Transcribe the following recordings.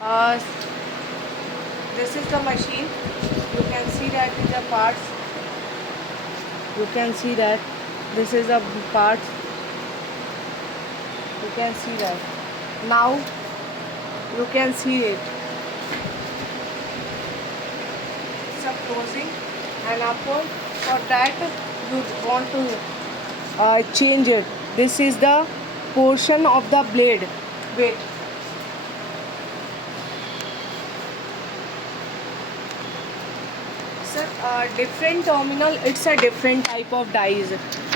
Uh, this is the machine. You can see that in the parts. You can see that this is a part. You can see that. Now you can see it. It's a closing and upward. For that you want to change it. This is the portion of the blade. Wait. Sir, different terminal, it's a different type of dies.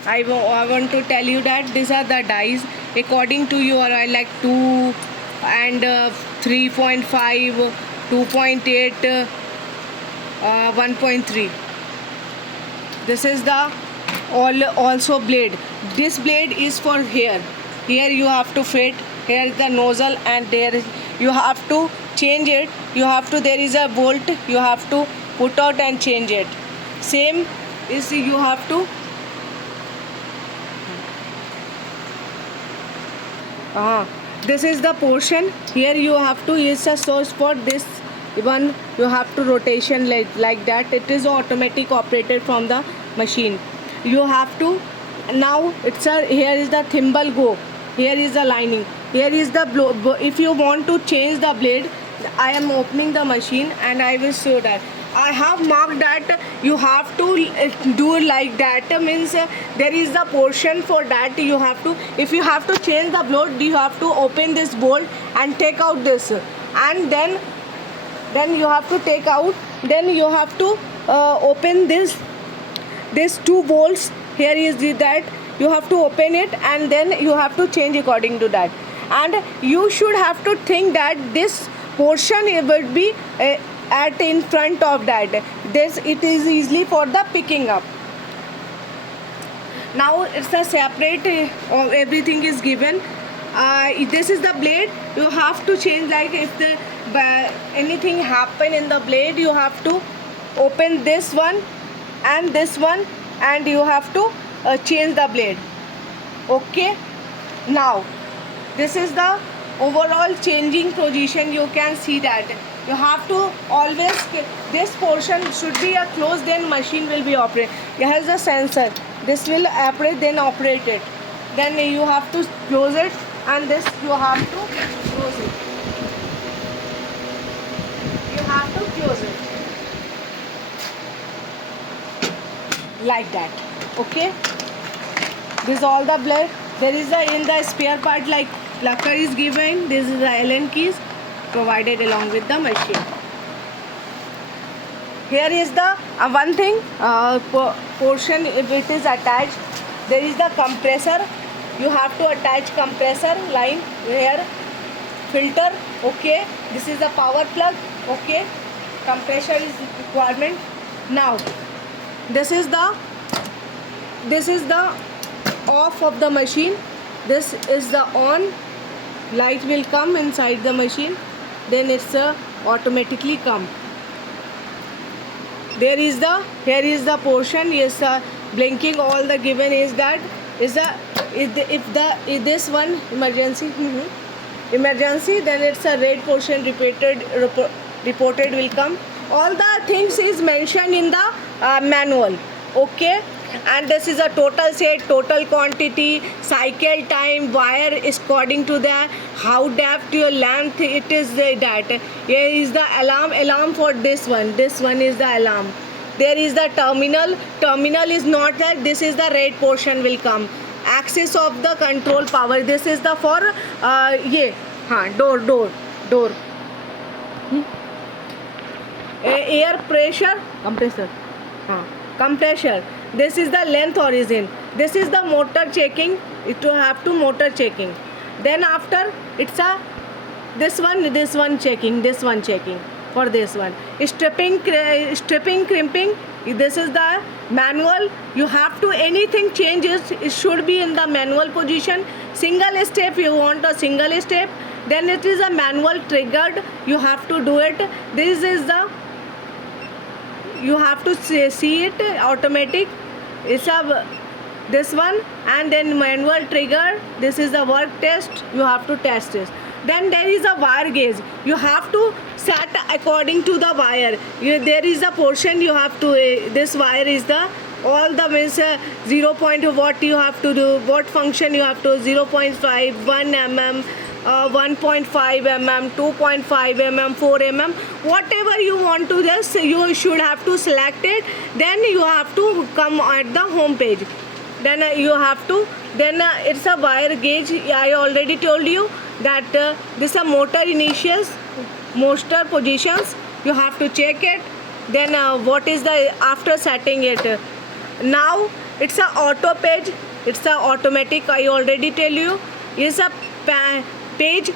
I want to tell you that these are the dies according to your I like 2 and 3.5, 2.8, 1.3. This is the also blade. This blade is for here. Here you have to fit. Here is the nozzle, and there you have to change it. You have to, there is a bolt. You have to put out and change it. Same is you have to. This is the portion. Here you have to use a source for this one. You have to rotation like that. It is automatic operated from the machine. You have to, now it's a, here is the thimble go. Here is the lining. Here is the if you want to change the blade, I am opening the machine and I will show that. I have marked that you have to do like that, means there is the portion for that. You have to, if you have to change the blade, you have to open this bolt and take out this, and then you have to take out, then you have to open this two bolts. Here is that you have to open it, and then you have to change according to that. And you should have to think that this portion it would be at in front of that. This it is easily for the picking up. Now it's a separate everything is given. This is the blade. You have to change, like if the anything happen in the blade, you have to open this one and this one, and you have to change the blade. Okay, now this is the overall changing position. You can see that you have to always, this portion should be a closed, then machine will be operated. Here is a sensor. This will operate, then operate it. Then you have to close it, and this you have to close it. You have to close it like that. Okay, this is all the blade. There is a, in the spare part, like plucker is given. This is the Allen keys provided along with the machine. Here is the one thing portion, if it is attached, there is the compressor. You have to attach compressor line here, filter. Okay, this is the power plug. Okay, compressor is requirement. Now this is the off of the machine. This is the on. Light will come inside the machine, then it's automatically come. There is the, here is the portion. Yes, blinking. All the given is that is the, if this one emergency emergency, then it's a red portion reported will come. All the things is mentioned in the manual. Okay, and this is a total set, total quantity, cycle time, wire is according to the how depth your length it is that. Here is the alarm for this one is the alarm. There is the terminal is not that, this is the red portion will come. Axis of the control power, this is the for door air pressure compressor. This is the length origin. This is the motor checking. It will have to motor checking. Then after it's a this one checking, this one checking for this one. Stripping, crimping. This is the manual. You have to, anything changes, it should be in the manual position. Single step, you want a single step. Then it is a manual triggered. You have to do it. This is the, you have to see it automatic. It's a this one, and then manual trigger. This is the work test. You have to test this. Then there is a wire gauge. You have to set according to the wire. There is a portion you have to. This wire is the all the means 0. What you have to do, what function you have to 0.5, 1 mm. 1.5 mm, 2.5 mm, 4 mm, whatever you want to just you should have to select it. Then you have to come at the home page. Then you have to it's a wire gauge. I already told you that this is motor initials, motor positions. You have to check it. Then what is the after setting it. Now it's a auto page. It's a automatic. I already tell you. It's a page.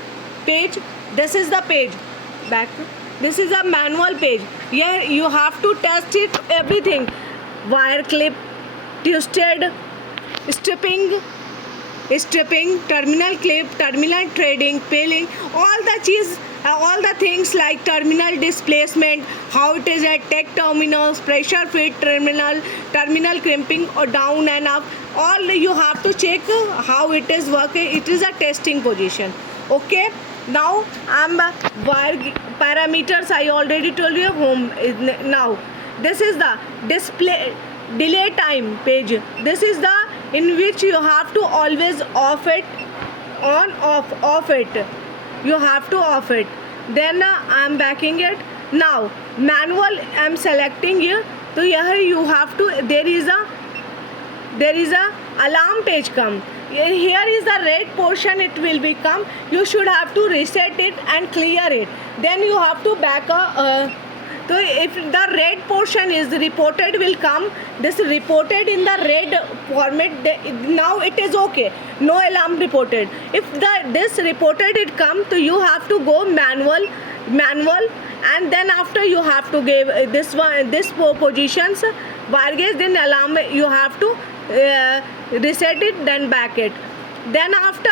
This is the page. Back. This is a manual page. Here you have to test it everything. Wire clip, twisted, stripping, terminal clip, terminal threading, peeling, all the things like terminal displacement, how it is at tech terminals, pressure fit terminal crimping or down and up, all you have to check how it is working. It is a testing position. Okay, now wire parameters I already told you. Home. Now this is the display delay time page. This is the in which you have to always off it, on off it. You have to off it. Then I'm backing it. Now manual I'm selecting here. So here you have to there is a alarm page come. Here is the red portion, it will become. You should have to reset it and clear it. Then you have to back so if the red portion is reported will come, this reported in the red format. Now it is okay, no alarm reported. If this reported it come, so you have to go manual, and then after you have to give this positions wire gauge, then alarm you have to reset it, then back it. Then after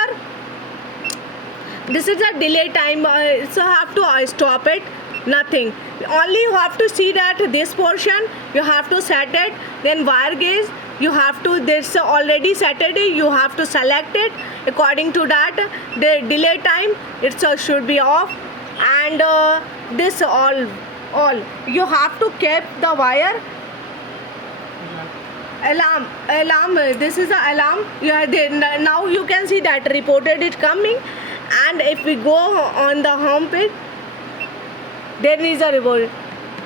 this is a delay time, so have to stop it. Nothing, only you have to see that this portion you have to set it. Then wire gauge you have to this already set it, you have to select it according to that. The delay time it should be off, and this all you have to keep the wire. Alarm, this is the alarm. Now you can see that reported it coming, and if we go on the home page, there is a reward.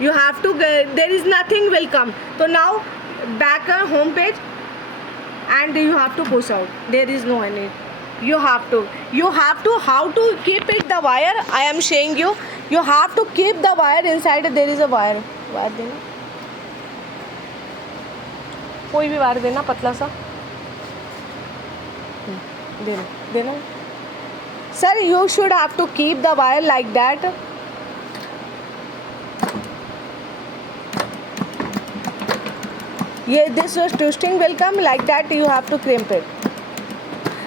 You have to there is nothing will come. So now back on home page, and you have to push out. There is no any. You have to how to keep it the wire. I am showing you. You have to keep the wire inside. There is a wire देना, कोई भी wire देना पतला सा देना. Sir, you should have to keep the wire like that. This was twisting will come like that. You have to crimp it.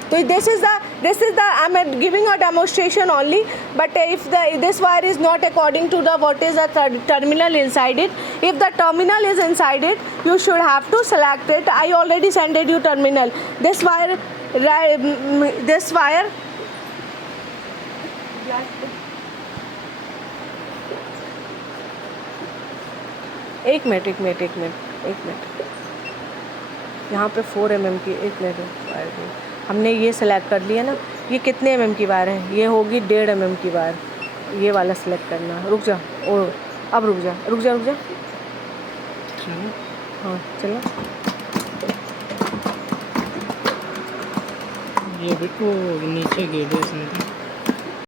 So this is the I'm giving a demonstration only. But if this wire is not according to the what is the terminal inside it, if the terminal is inside it, you should have to select it. I already sent you terminal. This wire. एक minute यहाँ पे 4 mm की 1 minute wire थी. हमने ये select कर लिया ना. ये कितने mm की वायर है? ये होगी 1.5 mm की वायर. ये वाला सेलेक्ट करना. रुक जा. अब रुक जा. हाँ चलो. ये बिल्कुल नीचे गिर गया इसमें.